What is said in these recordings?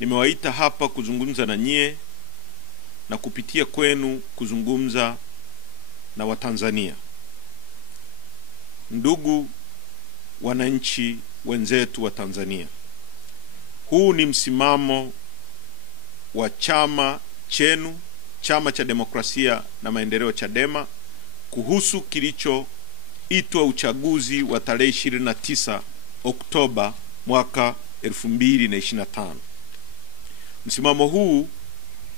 nimewaita hapa kuzungumza na nyie na kupitia kwenu kuzungumza na Watanzania. Ndugu wananchi wenzetu wa Tanzania, huu ni msimamo wa chama chenu, Chama cha Demokrasia na Maendeleo Chadema, kuhusu kilichoitwa uchaguzi wa tarehe 29 Oktoba mwaka 2025. Msimamo huu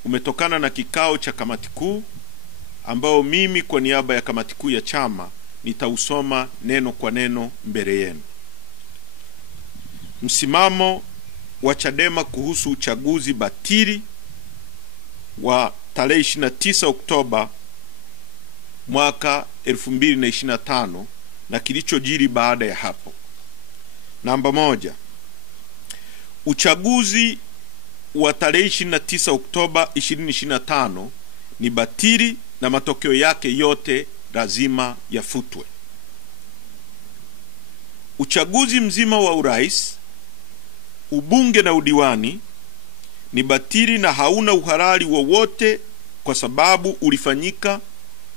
umetokana na kikao cha kamati kuu ambao mimi kwa niaba ya kamati kuu ya chama nitausoma neno kwa neno mbele yenu. Msimamo wa Chadema kuhusu uchaguzi batili wa tarehe 29 Oktoba mwaka 2025 na kilichojiri baada ya hapo. Namba 1. Uchaguzi wa tarehe 29 Oktoba 2025 ni batili na matokeo yake yote lazima yafutwe. Uchaguzi mzima wa urais, ubunge na udiwani ni batili na hauna uhalali wowote kwa sababu ulifanyika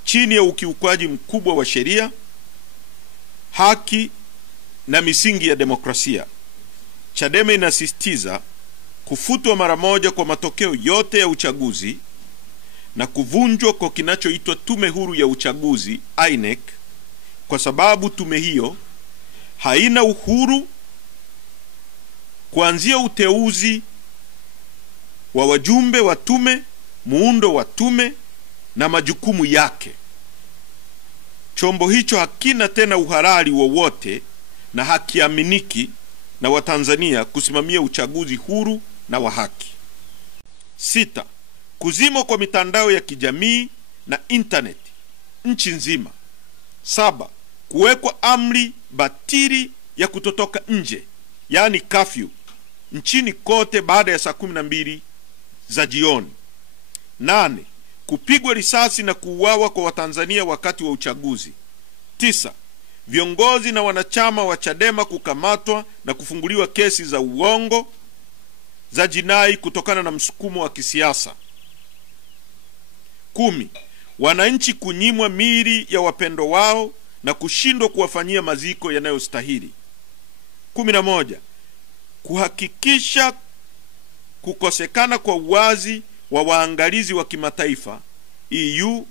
chini ya ukiukwaji mkubwa wa sheria, haki na misingi ya demokrasia. Chadema inasisitiza kufutwa mara moja kwa matokeo yote ya uchaguzi na kuvunjwa kwa kinachoitwa Tume Huru ya Uchaguzi INEC, kwa sababu tume hiyo haina uhuru kuanzia uteuzi wa wajumbe wa tume, muundo wa tume na majukumu yake. Chombo hicho hakina tena uhalali wowote na hakiaminiki na Watanzania kusimamia uchaguzi huru na wa haki. 6. Kuzimwa kwa mitandao ya kijamii na internet nchi nzima. 7. Kuwekwa amri batili ya kutotoka nje, yani curfew, nchini kote baada ya saa 12 za jioni. 8. Kupigwa risasi na kuuawa kwa Watanzania wakati wa uchaguzi. 9. Viongozi na wanachama wa Chadema kukamatwa na kufunguliwa kesi za uongo za jinai kutokana na msukumo wa kisiasa. 10. Wananchi kunyimwa miili ya wapendo wao na kushindwa kuwafanyia maziko yanayostahili. 11. Kuhakikisha kukosekana kwa uwazi wa waangalizi wa kimataifa, EU,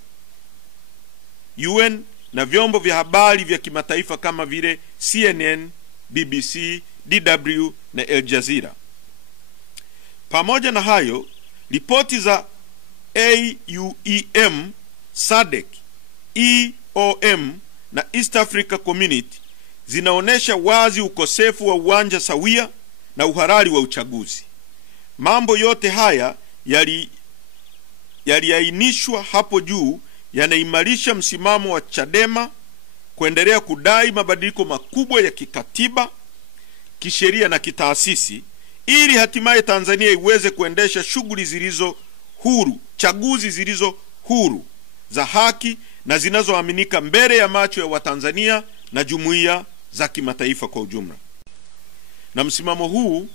UN na vyombo vya habari vya kimataifa kama vile CNN, BBC, DW na Al Jazeera. Pamoja na hayo, ripoti za AUEM, SADC, EOM na East Africa Community zinaonesha wazi ukosefu wa uwanja sawia na uhalali wa uchaguzi. Mambo yote haya yaliainishwa hapo juu yanaimarisha msimamo wa Chadema kuendelea kudai mabadiliko makubwa ya kikatiba, kisheria na kitaasisi ili hatimaye Tanzania iweze kuendesha shughuli zilizo huru, chaguzi zilizo huru, za haki na zinazoaminika mbele ya macho ya Watanzania na jumuiya za kimataifa kwa ujumla. Na msimamo huu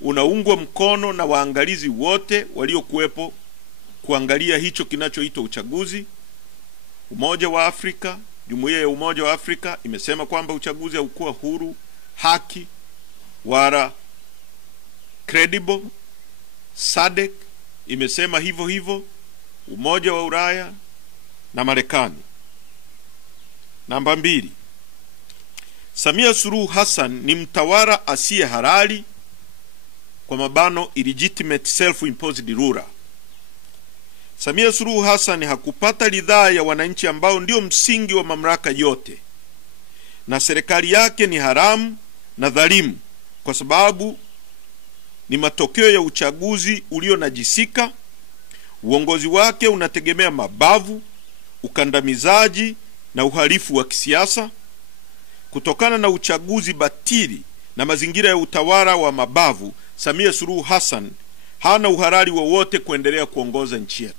unaungwa mkono na waangalizi wote waliokuwepo kuangalia hicho kinachoitwa uchaguzi. Umoja wa Afrika, Jumuiya ya Umoja wa Afrika imesema kwamba uchaguzi haukuwa huru, haki wala credible. SADC imesema hivyo hivyo, Umoja wa Ulaya na Marekani. Namba 2. Samia Suluhu Hassan ni mtawala asiye halali, kwa mabano illegitimate self-imposed ruler. Samia Suluhu Hassan hakupata ridhaa ya wananchi ambao ndio msingi wa mamlaka yote, na serikali yake ni haramu na dhalimu kwa sababu ni matokeo ya uchaguzi ulionajisika. Uongozi wake unategemea mabavu, ukandamizaji na uhalifu wa kisiasa. Kutokana na uchaguzi batili na mazingira ya utawala wa mabavu, Samia Suluhu Hassan hana uhalali wowote kuendelea kuongoza nchi yetu.